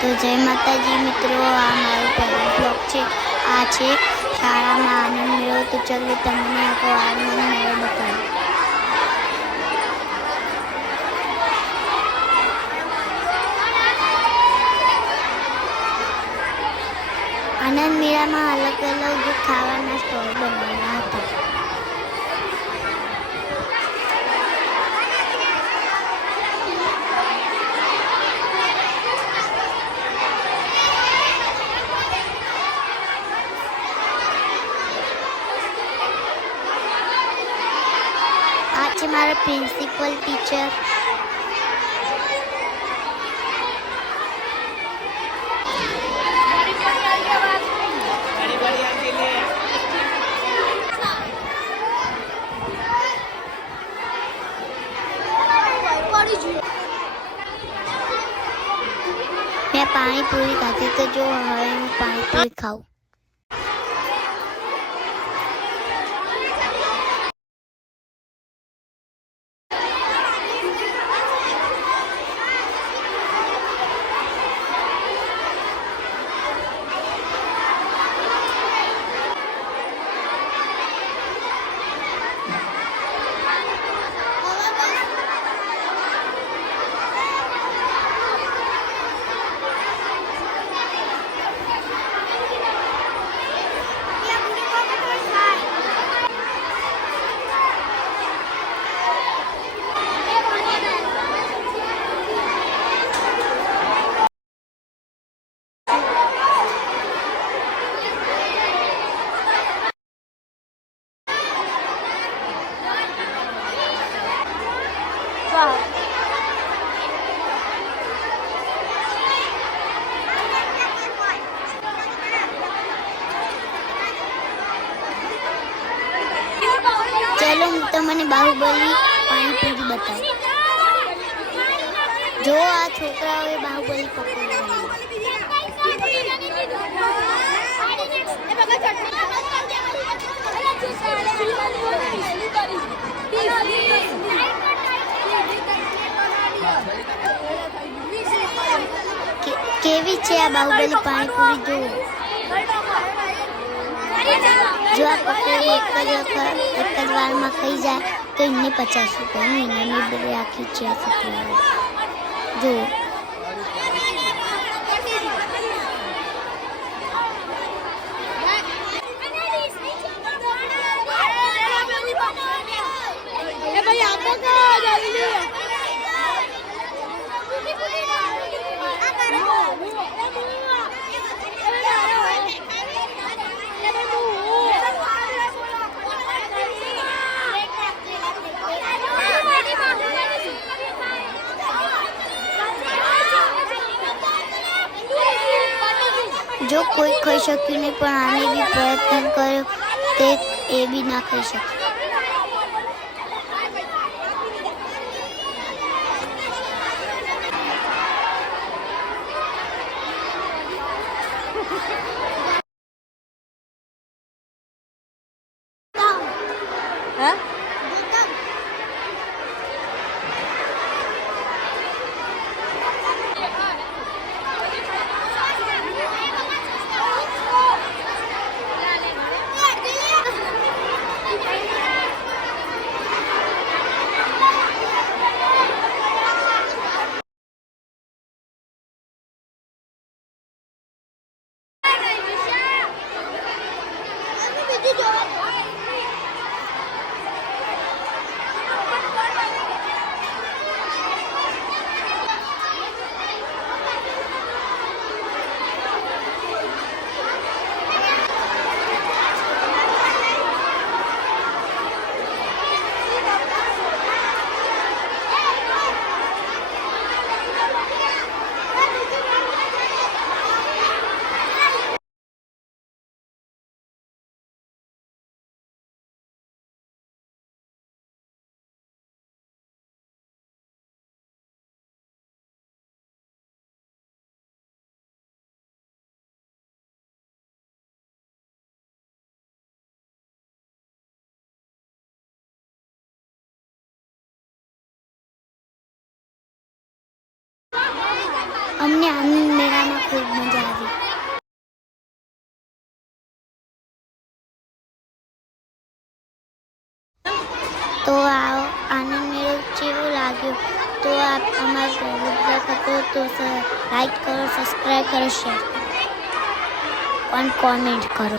તો જય માતાજી મિત્રો, આ મારું પહેલો બ્લોગ છે. આ છે શાળામાં આનંદ મેળો. તો ચલો તમને આખો આનંદ મેળો બતાવું. આનંદ મેળામાં અલગ અલગ ખાવાના આ principal teacher. મેં પાણીપુરી ખાધી તો જો હવે હું પાણીપુરી ખાઉં ચલો મને બાહુબલી પાણીપુરી બતાવ. જો આ છોકરાઓએ બાહુબલી કેવી છે આ બાહુબલી પાણીપુરી? જો જો આ પકડી એક જ વખત, એક જ વારમાં ખાઈ જાય, તો એમને પચાસ રૂપિયા બધી આખી છે જો જો કોઈ ખાઈ શક્યું નહીં, પણ આને બી પ્રયત્ન કર્યો, તે એ બી ના ખાઈ શકે. અમને આનંદ મેળામાં ખૂબ મજા આવી. તો આ આનંદ મેળો કેવો લાગ્યો? તો આપ અમારો બ્લોગ હતો તો લાઈક કરો સબસ્ક્રાઈબ કરો શેર કરો અને કોમેન્ટ કરો.